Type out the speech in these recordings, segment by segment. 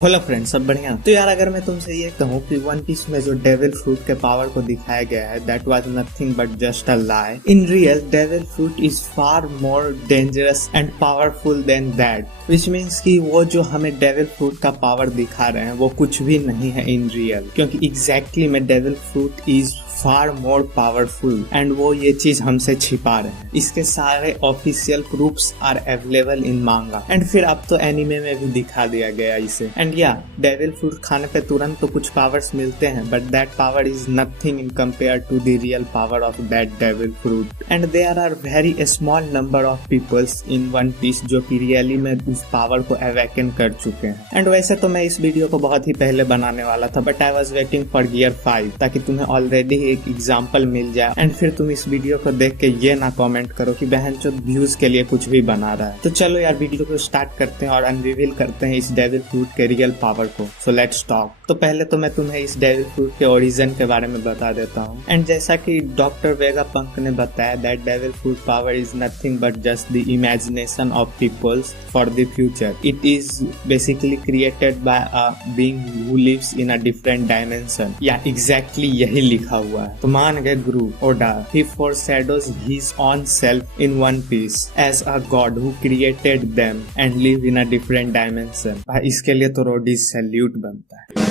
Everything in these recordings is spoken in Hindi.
हेलो फ्रेंड्स, सब बढ़िया। तो यार अगर मैं तुमसे ये कहूँ कि वन पीस में जो डेविल फ्रूट के पावर को दिखाया गया है that was nothing but just a lie. In real devil fruit is far more dangerous and powerful than that, which means कि वो जो हमें डेविल फ्रूट का पावर दिखा रहे हैं वो कुछ भी नहीं है इन रियल, क्योंकि एग्जैक्टली में devil fruit is far more powerful and वो ये चीज हमसे छिपा रहे हैं। इसके सारे official proofs are available in manga and फिर अब तो एनिमे में भी दिखा दिया गया इसे। एंड या डेविल फ्रूट खाने पे तुरंत तो कुछ पावर्स मिलते हैं but that power is nothing in compare to the real power of that devil fruit. And there are very small number of peoples in One Piece जो कि रियली में उस पावर को अवेकन कर चुके हैं। एंड वैसे तो मैं इस वीडियो को बहुत ही पहले बनाने वाला था but I was waiting for gear 5 ताकि तुम्हें ऑलरेडी एक एग्जाम्पल मिल जाए एंड फिर तुम इस वीडियो को देख के ये ना कमेंट करो कि बहन चो व्यूज के लिए कुछ भी बना रहा है। तो चलो यार वीडियो को स्टार्ट करते हैं और अनरिवील करते हैं इस डेविल फ्रूट के रियल पावर को। So let's talk. तो पहले तो मैं तुम्हें इस डेविल फ्रूट के ओरिजिन के बारे में बता देता हूँ। एंड जैसा कि डॉक्टर वेगापंक ने बताया that devil fruit power is nothing but just the imagination of peoples for the future. It is basically created by a being who lives in a different dimension. या एग्जैक्टली यही लिखा हुआ है। तो मान गए गुरु Oda, he foreshadows his own self in One Piece as a god who created them and live in a different dimension। भाई इसके लिए तो रोडीज सैल्यूट बनता है।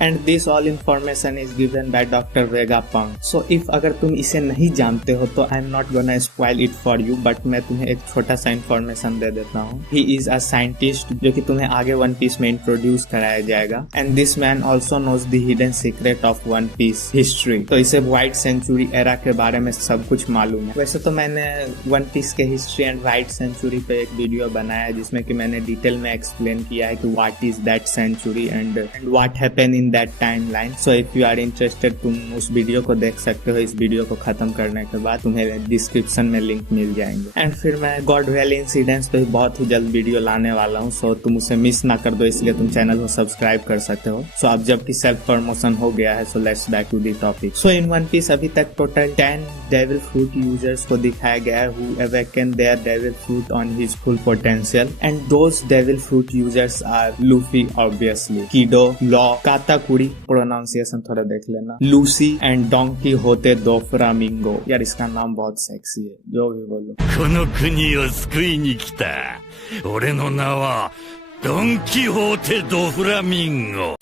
And this all information is given by doctor Vegapunk. So if अगर तुम इसे नहीं जानते हो तो I am not gonna spoil it for you but मैं तुम्हें एक छोटा सा इन्फॉर्मेशन दे देता हूँ। ही इज अ साइंटिस्ट जो कि तुम्हें आगे वन पीस में इंट्रोड्यूस कराया जाएगा। And this man also knows the hidden secret of One Piece history. तो इसे व्हाइट सेंचुरी एरा के बारे में सब कुछ मालूम है। वैसे तो मैंने वन पीस के हिस्ट्री एंड व्हाइट सेंचुरी पे एक वीडियो बनाया है जिसमें कि मैंने डिटेल में एक्सप्लेन किया है कि what is that century and what happen in that timeline. So if you are interested तुम उस वीडियो को देख सकते हो। इस वीडियो को खत्म करने के बाद तुम्हें डिस्क्रिप्शन में लिंक मिल जाएंगे। एंड फिर मैं गॉड वैली इंसिडेंट्स पे बहुत ही जल्द वीडियो लाने वाला हूँ। सो तुम उसे मिस ना कर दो, इसलिए तुम चैनल को सब्सक्राइब कर सकते हो। सो अब जबकि सेल्फ प्रमोशन हो गया है so let's back to the topic. So in One Piece अभी तक टोटल 10 डेविल फ्रूट यूजर्स को दिखाया गया है who awaken their devil fruit on his full potential. And those devil fruit users are Luffy obviously, Kid, Law, Katakuri, pronunciation थोड़ा देख लेना, लूसी एंड डोंकी होते दो फ्लामिंगो। यार इसका नाम बहुत सेक्सी है, जो भी बोलो। この国を救いに来た。俺の名はドンキホーテドフラミンゴ。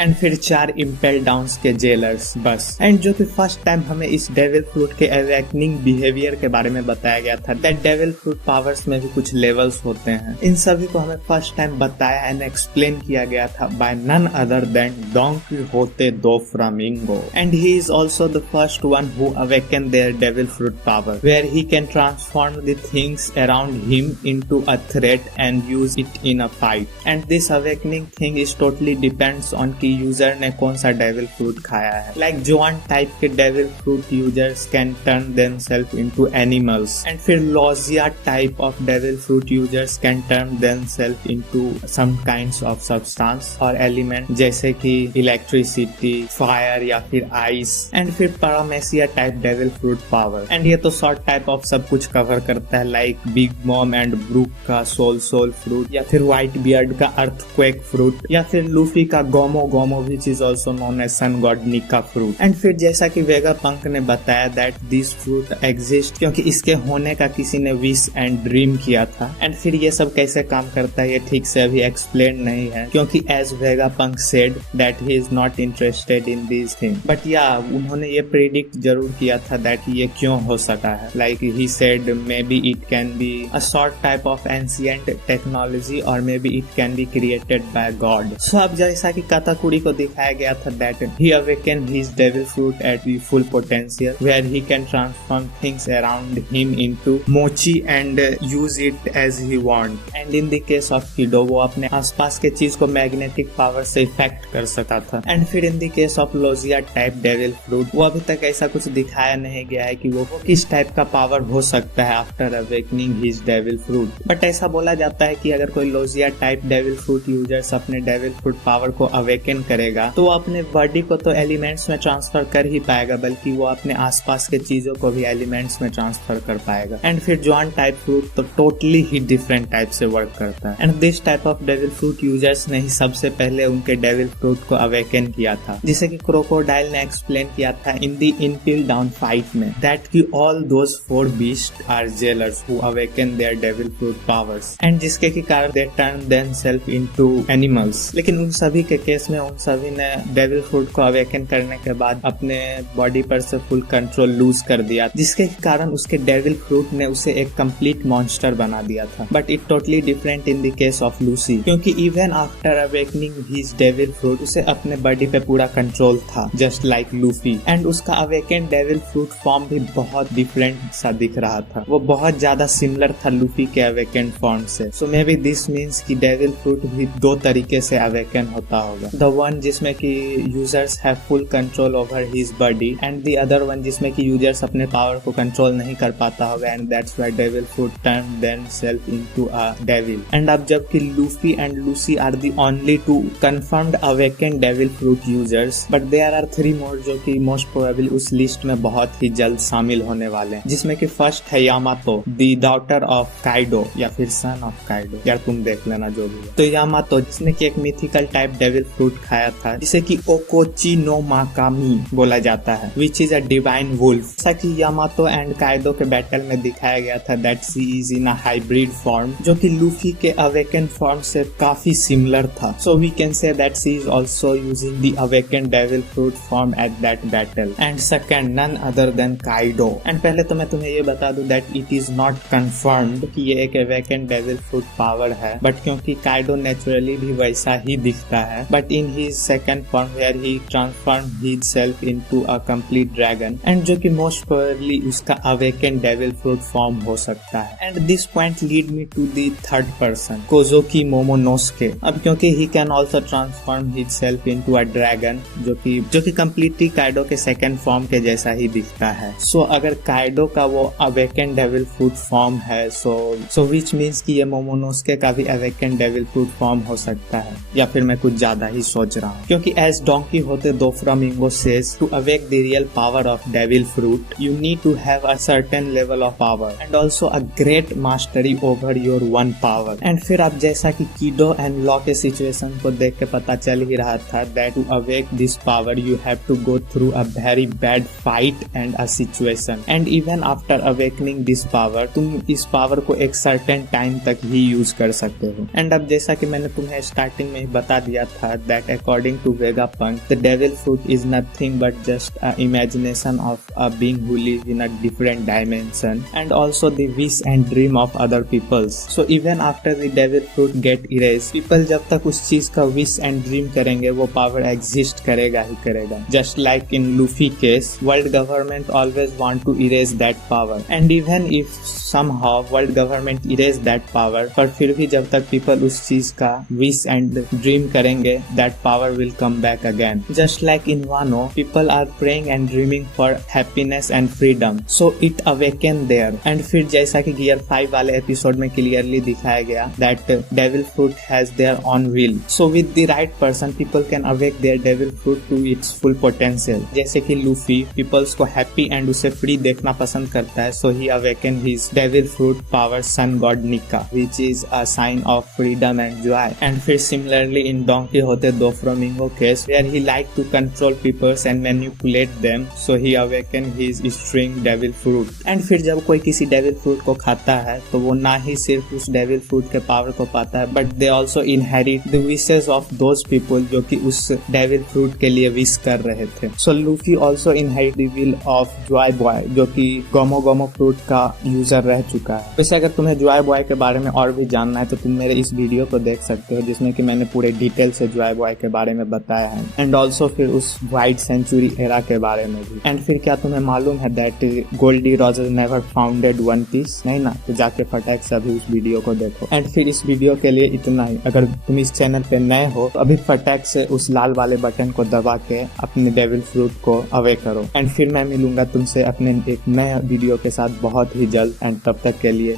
एंड फिर 4 इम्पेल डाउन्स के जेलर्स बस। एंड जो कि फर्स्ट टाइम हमें इस डेविल फ्रूट के अवेकनिंग बिहेवियर के बारे में बताया गया था दैट डेविल फ्रूट पावर्स में भी कुछ लेवल्स होते हैं। इन सभी को हमें फर्स्ट टाइम बताया एंड एक्सप्लेन किया गया था by none other than Donquixote Doflamingo. And he is also the first one who awaken their devil fruit power where he can transform the things around him into a threat and use it in a fight. And this awakening thing is totally depends on कि यूजर ने कौन सा डेविल फ्रूट खाया है। लाइक जोन टाइप के devil fruit users can turn themselves into animals. And फिर logia type of devil fruit users can turn themselves into some kinds of substance और एलिमेंट जैसे कि इलेक्ट्रिसिटी, फायर या फिर आइस। एंड फिर paramecia type devil fruit power. And ये तो शॉर्ट टाइप ऑफ सब कुछ कवर करता है like Big Mom and Brook का सोल फ्रूट, या फिर व्हाइट बियर्ड का अर्थक्वेक फ्रूट, या फिर लूफी का Gomu which is also known as sun god Nika fruit। And फिर जैसा कि वेगापंक ने बताया दैट दिस फ्रूट एग्जिस्ट क्योंकि इसके होने का किसी ने विश एंड ड्रीम किया था। एंड फिर ये सब कैसे काम करता है ये ठीक से अभी एक्सप्लेन नहीं है क्योंकि as Vegapunk said that he is not interested in this thing. But या उन्होंने ये प्रिडिक्ट जरूर किया था दैट ये क्यों हो सका है। Like he said maybe it can be a sort type of ancient technology और maybe it can be created by god. So अब जैसा कि काताकुड़ी को दिखाया गया था that he awaken his devil fruit at the full potential where he can transform things around him into mochi and use it as he want. And in the case of Kaido वो अपने आसपास के चीज को मैग्नेटिक पावर से इफेक्ट कर सका था। एंड फिर in the case of logia type devil fruit वो अभी तक ऐसा कुछ दिखाया नहीं गया है कि वो किस टाइप का पावर हो सकता है after awakening his devil fruit. But ऐसा बोला जाता है कि अगर कोई लोजिया टाइप डेविल फ्रूट यूजर्स अपने डेविल फ्रूट पावर को अवेकन अवेकन करेगा तो वो अपने बॉडी को तो एलिमेंट्स में ट्रांसफर कर ही पाएगा, बल्कि वो अपने आसपास के चीजों को भी एलिमेंट्स में ट्रांसफर कर पाएगा। एंड फिर जॉन टाइप फ्रूट तो टोटली ही डिफरेंट टाइप से वर्क करता है। And this type of devil fruit users ने ही सबसे पहले उनके डेविल फ्रूट को अवेकन किया था, जिसे कि क्रोकोडाइल ने एक्सप्लेन किया था in the Impel Down में दैट की all those 4 beast are jailers who awaken their devil fruit powers and जिसके की कारण they turn themselves into animals. लेकिन उन सभी के केस में उन सभी ने डेविल फ्रूट को अवेकन करने के बाद अपने बॉडी पर से फुल कंट्रोल लूज कर दिया, जिसके कारण उसके डेविल फ्रूट ने उसे एक कंप्लीट मॉन्स्टर बना दिया था। But it totally different in the case of Lucy, क्योंकि even after awakening his devil fruit उसे अपने बॉडी पे पूरा कंट्रोल था, जस्ट लाइक लूफी। एंड उसका अवेकन डेविल फ्रूट फॉर्म भी बहुत डिफरेंट सा दिख रहा था, वो बहुत ज्यादा सिमिलर था लूफी के अवेकन फॉर्म से। सो मे बी दिस मीन्स कि डेविल फ्रूट भी 2 तरीके से अवेकन होता होगा, द वन जिसमें कि users have full control over his body and the other one जिसमें कि यूजर्स अपने पावर को कंट्रोल नहीं कर पाता होगा, and that's why devil fruit turn themselves into a devil. And अब जबकि Luffy and Lucy are the only 2 confirmed awaken devil fruit users, but there are 3 more जो कि मोस्ट प्रोबेबली उस लिस्ट में बहुत ही जल्द शामिल होने वाले हैं, जिसमें कि फर्स्ट है Yamato the daughter of Kaido या फिर सन ऑफ काइडो, यार तुम देख लेना जो भी है। तो यामातो जिसने कि एक मिथिकल टाइप डेविल फ्रूट खाया था जिसे कि ओकोची नो माकामी बोला जाता है, which is a divine wolf. जैसा कि यामातो एंड काइडो के बैटल में दिखाया गया था that she is in a hybrid form जो कि लूफी के अवेकन फॉर्म से काफी सिमिलर था। So we can say that she is also using the awaken devil fruit form at that battle. And second none other than Kaido. And पहले तो मैं तुम्हें ये बता दूं that it is not confirmed कि ये एक अवेकन डेविल फ्रूट पावर है, बट क्योंकि काइडो नेचुरली भी वैसा ही दिखता है, but in his second form where he transform himself into a complete dragon, and जो कि मोस्ट प्रोबेबली उसका अवेकन डेविल फ्रूट फॉर्म हो सकता है। And this point lead me to the third person Kozuki Momonosuke. अब क्योंकि he can also transform himself into a dragon जो कि कंप्लीटली काइडो के सेकंड फॉर्म के जैसा ही दिखता है। सो अगर काइडो का वो अवेकन डेविल फ्रूट फॉर्म है सो विच मीन्स कि ये मोमोनोसुके का भी अवेकन डेविल फ्रूट फॉर्म हो सकता है, या फिर मैं कुछ ज्यादा ही सोच रहा हूँ। क्योंकि as Donquixote Doflamingo says to awake the real power of devil fruit you need to have a certain level of power and also a great mastery over your one power. And फिर अब जैसा कि कीडो एंड लॉ के सिचुएशन को देख के पता चल ही रहा था that to awake this power you have to go through a very bad fight and a situation, and even after awakening this power तुम इस पावर को एक सर्टेन टाइम तक ही यूज कर सकते हो। एंड अब जैसा कि मैंने तुम्हें स्टार्टिंग में ही बता दिया था that according to Vegapunk the devil fruit is nothing but just a imagination of a being who live in a different dimension and also the wish and dream of other peoples. So even after the devil fruit get erase people जब तक उस चीज का विश एंड ड्रीम करेंगे वो पावर एग्जिस्ट करेगा ही करेगा। Just like in Luffy case world government always want to erase that power, and even if somehow world government erase that power, पर फिर भी जब तक पीपल उस चीज का विश एंड ड्रीम करेंगे that power will come back again. Just like in Wano people are praying and dreaming for happiness and freedom, so it awaken there. And फिर जैसा कि गियर 5 वाले एपिसोड में क्लियरली दिखाया गया that devil fruit has their own will, so with the right person people can awake their devil fruit to its full potential. जैसे कि लूफी पीपल्स को हैप्पी एंड उसे फ्री देखना पसंद करता है, so he awaken his devil fruit power sun god Nika which is a sign of freedom and joy. And फिर similarly in Donquixote Doflamingo case where he like to control peoples and manipulate them, so he awaken his string devil fruit. And फिर जब कोई किसी डेविल फ्रूट को खाता है तो वो ना ही सिर्फ उस डेविल फ्रूट के पावर को पाता है but they also inherit the wishes of those people जो कि उस डेविल फ्रूट के लिए विश कर रहे थे। So Luffy also inherit the will of Joy Boy जो कि गोमो गोमो फ्रूट का यूजर रह चुका है। वैसे अगर तुम्हें जॉय बॉय के बारे में और भी जानना है तो तुम मेरे इस वीडियो को देख सकते हो जिसमें कि मैंने पूरे डिटेल से जॉय बॉय के बारे में बताया है, एंड ऑल्सो फिर उस व्हाइट सेंचुरी एरा के बारे में भी। एंड फिर क्या तुम्हें मालूम है that Gol D Roger never founded One Piece? नहीं ना, तो जाके फटाक से अभी उस वीडियो को देखो। एंड फिर इस वीडियो के लिए इतना ही। अगर तुम इस चैनल पे नए हो तो अभी फटाक से उस लाल वाले बटन को दबा के अपने डेविल फ्रूट को अवे करो। एंड फिर मैं मिलूंगा तुमसे अपने एक नए वीडियो के साथ बहुत ही जल्द, एंड तब तक के लिए